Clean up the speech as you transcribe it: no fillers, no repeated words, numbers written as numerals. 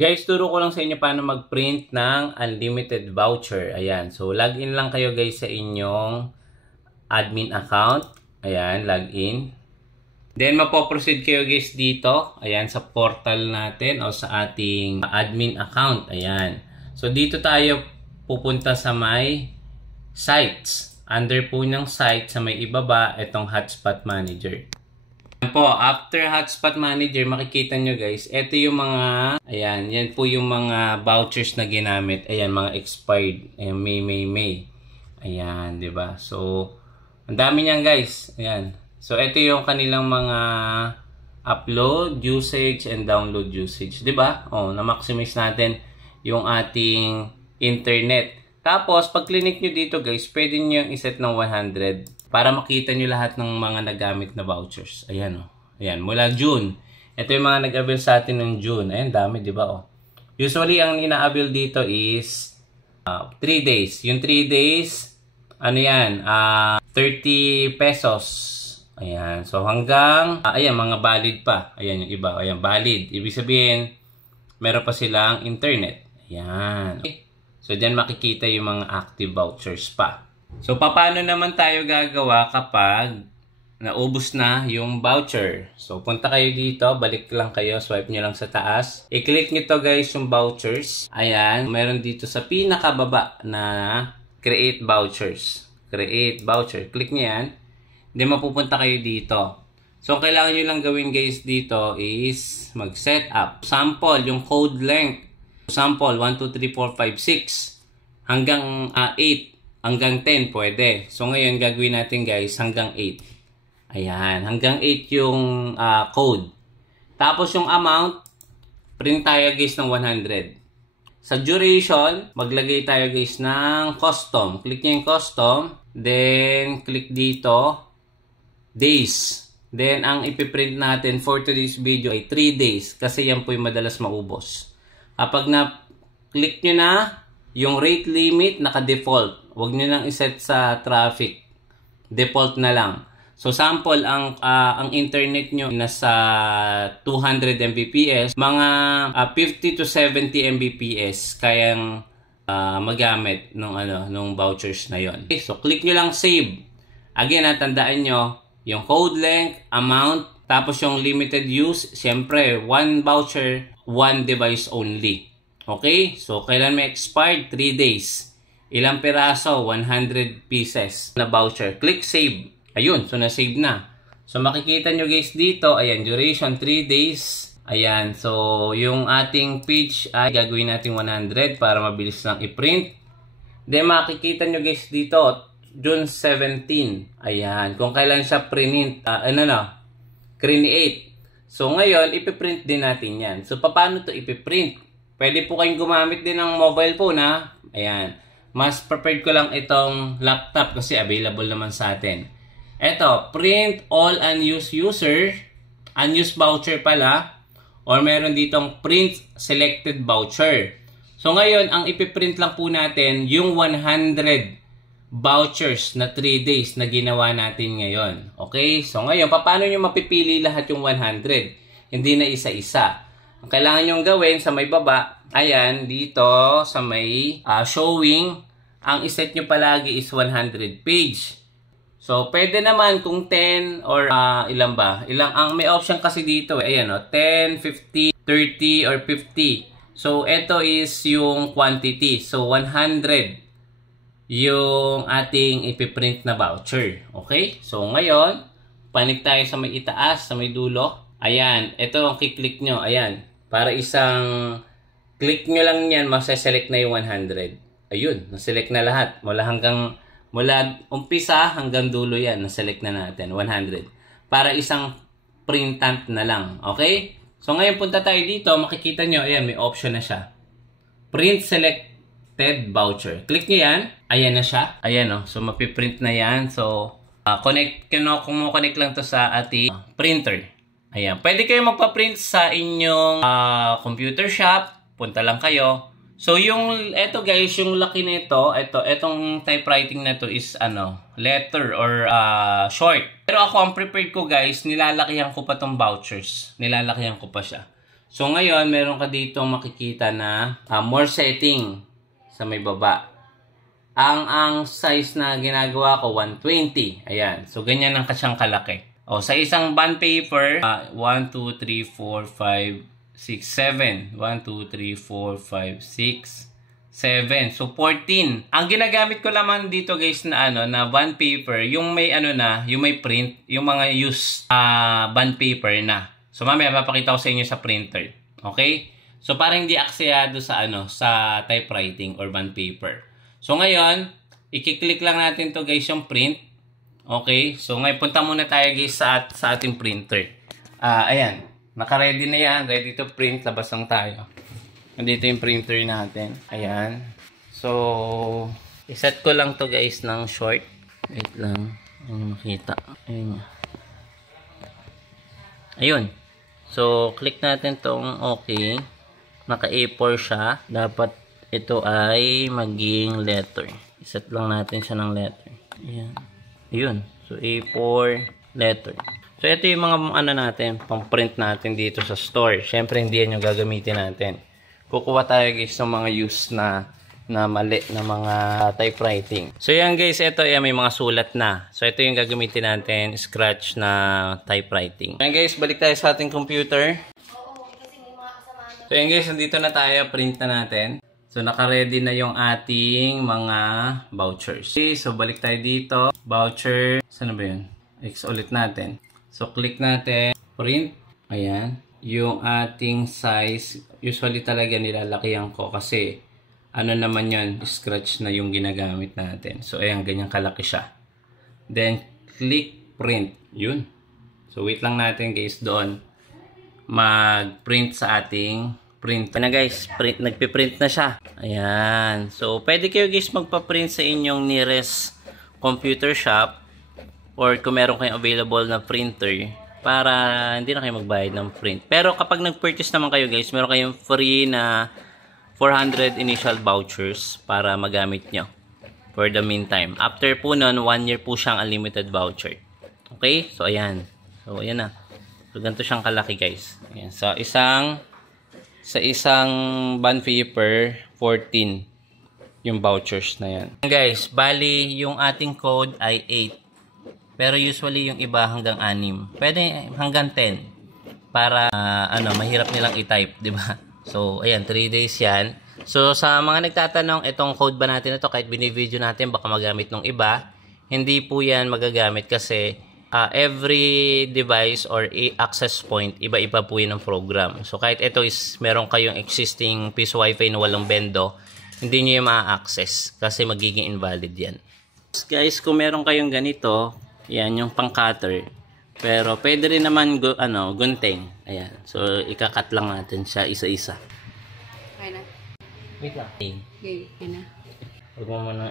Guys, turo ko lang sa inyo paano mag-print ng unlimited voucher. Ayan. So, login lang kayo guys sa inyong admin account. Ayan, login. Then, mapoproceed kayo guys dito. Ayan, sa portal natin o sa ating admin account. Ayan. So, dito tayo pupunta sa may sites. Under po ng site sa may ibaba, itong Hotspot Manager. Po, after Hotspot Manager, makikita nyo guys, ito yung mga, ayan, yan po yung mga vouchers na ginamit. Ayan, mga expired. Ayan, May. Ayan, di ba? So, ang dami niyan guys. Ayan. So, ito yung kanilang mga upload, usage, and download usage. Di ba? Oh, na-maximize natin yung ating internet. Tapos, pag clinic nyo dito guys, pwede nyo yung iset ng 100 para makita nyo lahat ng mga nagamit na vouchers. Ayan o. Ayan, mula June. Ito yung mga nag-avail sa atin ng June. Ayan, dami, di ba o. Usually, ang ina-avail dito is 3 days. Yung 3 days, ano yan, 30 pesos. Ayan, so hanggang, ayan, mga valid pa. Ayan yung iba, ayan, valid. Ibig sabihin, meron pa silang internet. Ayan. Okay. So, dyan makikita yung mga active vouchers pa. So, paano naman tayo gagawa kapag naubos na yung voucher? So, punta kayo dito, balik lang kayo, swipe nyo lang sa taas. I-click nyo to guys yung vouchers. Ayan, meron dito sa pinakababa na create vouchers. Create voucher. Click nyo yan. Then, mapupunta kayo dito. So, ang kailangan nyo lang gawin guys dito is mag-set up. Sample, yung code length. Sample, 1, 2, 3, 4, 5, 6. Hanggang 8. Hanggang 10 pwede. So, ngayon gagawin natin guys hanggang 8. Ayan. Hanggang 8 yung code. Tapos yung amount, print tayo guys ng 100. Sa duration, maglagay tayo guys ng custom. Click nyo yung custom. Then, click dito. Days. Then, ang ipiprint natin for today's video ay 3 days. Kasi yan po yung madalas maubos. Kapag na-click nyo na, yung rate limit naka-default. Huwag nyo lang iset sa traffic. Default na lang. So, sample, ang internet nyo nasa 200 Mbps. Mga 50 to 70 Mbps kayang magamit nung vouchers na yon. Okay, so, click nyo lang save. Again, tandaan nyo, yung code length, amount, tapos yung limited use, siyempre, 1 voucher, 1 device only. Okay? So, kailan may expired? 3 days. Ilang piraso? 100 pieces na voucher. Click save. Ayun. So, na-save na. So, makikita nyo guys dito. Ayan. Duration 3 days. Ayan. So, yung ating page ay gagawin natin 100 para mabilis lang i-print. Then, makikita nyo guys dito. June 17. Ayan. Kung kailan siya print. Create. So, ngayon, ipiprint din natin yan. So, paano to ipiprint? Pwede po kayong gumamit din ng mobile phone ha. Ayan. Mas prepared ko lang itong laptop kasi available naman sa atin. Ito, print all unused user. Unused voucher pala. Or meron ditong print selected voucher. So ngayon, ang ipiprint lang po natin yung 100 vouchers na 3 days na ginawa natin ngayon. Okay? So ngayon, paano nyo mapipili lahat yung 100? Hindi na isa-isa. Ang kailangan nyong gawin sa may baba, ayan, dito sa may showing, ang iset nyo palagi is 100 page. So, pwede naman kung 10 or ilan ba? Ang may option kasi dito, ayan 10, 50, 30, or 50. So, ito is yung quantity. So, 100 yung ating ipiprint na voucher. Okay? So, ngayon, panik tayo sa may itaas, sa may dulo. Ayan, ito ang kiklik nyo. Ayan. Para isang click nyo lang yan, masaselect na yung 100. Ayun, naselect na lahat. Mula umpisa hanggang dulo yan, naselect na natin, 100. Para isang printant na lang. Okay? So ngayon punta tayo dito, makikita nyo, ayan, may option na siya. Print selected voucher. Click nyo yan. Ayan na siya. Ayan o. So mapiprint na yan. So, connect lang to sa ating printer. Ayan. Pwede kayo magpa-print sa inyong computer shop. Punta lang kayo. So, eto guys, yung laki nito, etong typewriting na to is letter or short. Pero ako, ang prepared ko guys, nilalakihan ko pa tong vouchers. Nilalakihan ko pa siya. So ngayon, meron ka dito makikita na more setting sa may baba. Ang size na ginagawa ko, 120. Ayan. So ganyan ang kasyang kalaki. O, sa isang bond paper, 1, 2, 3, 4, 5, 6, 7. 1, 2, 3, 4, 5, 6, 7. So 14. Ang ginagamit ko lamang dito guys na na bond paper, yung may yung may print, yung mga used bond paper na. So mamaya papakita ko sa inyo sa printer. Okay? So para hindi aksayado sa sa typewriting or bond paper. So ngayon, i-click lang natin to guys yung print. Okay? So ngayon punta muna tayo guys sa ating printer. Ayan, naka-ready na yan, ready to print. Labas lang tayo. Nandito yung printer natin. Ayan. So i-set ko lang to guys ng short. Wait lang. Ayun makita. Ayun. Ayun. So, click natin tong okay. Naka A4 siya. Dapat ito ay maging letter. Iset lang natin siya ng letter. Ayan. Ayun. So, A4 letter. So, ito yung mga natin, pang-print natin dito sa store. Siyempre, hindi yan yung gagamitin natin. Kukuha tayo guys ng mga use na mali na mga typewriting. So yan guys, ito may mga sulat na. So ito yung gagamitin natin, scratch na typewriting. Yan guys, balik tayo sa ating computer. So yan guys, nandito na tayo, print na natin. So naka-ready na yung ating mga vouchers. Okay, so balik tayo dito, voucher, saan ba yun? X ulit natin. So click natin, print, ayan. Yung ating size, usually talaga nilalakihan ko kasi naman yun, scratch na yung ginagamit natin. So, ayan, ganyan kalaki siya. Then, click print. Yun. So, wait lang natin guys doon. Mag-print sa ating print. Ayan na guys, nagpiprint na siya. Ayan. So, pwede kayo guys magpa-print sa inyong nearest computer shop or kung meron kayong available na printer para hindi na kayo magbayad ng print. Pero kapag nag-purchase naman kayo guys, meron kayong free na 400 initial vouchers para magamit nyo for the meantime. After po nun, 1 year po siyang unlimited voucher. Okay? So, ayan. So, ayan na. So, ganito siyang kalaki, guys. Ayan. So, sa isang bond paper, 14 yung vouchers na yan. Guys, bali, yung ating code ay 8. Pero usually, yung iba hanggang 6. Pwede hanggang 10. Para, mahirap nilang i-type, di ba? So, ayan, 3 days yan. So, sa mga nagtatanong, itong code ba natin ito, kahit bini-video natin, baka magamit ng iba, hindi po yan magagamit kasi every device or access point, iba-iba po yun ang program. So, kahit ito is meron kayong existing piece wifi na walang bendo, hindi nyo yung ma-access kasi magiging invalid yan. Guys, kung meron kayong ganito, yan yung pang-cutter. Pero pwede rin naman gunting. Ayan. So ikakat lang natin siya isa-isa. Kaya na. Wait lang. Okay, kaya na. Huwag mo muna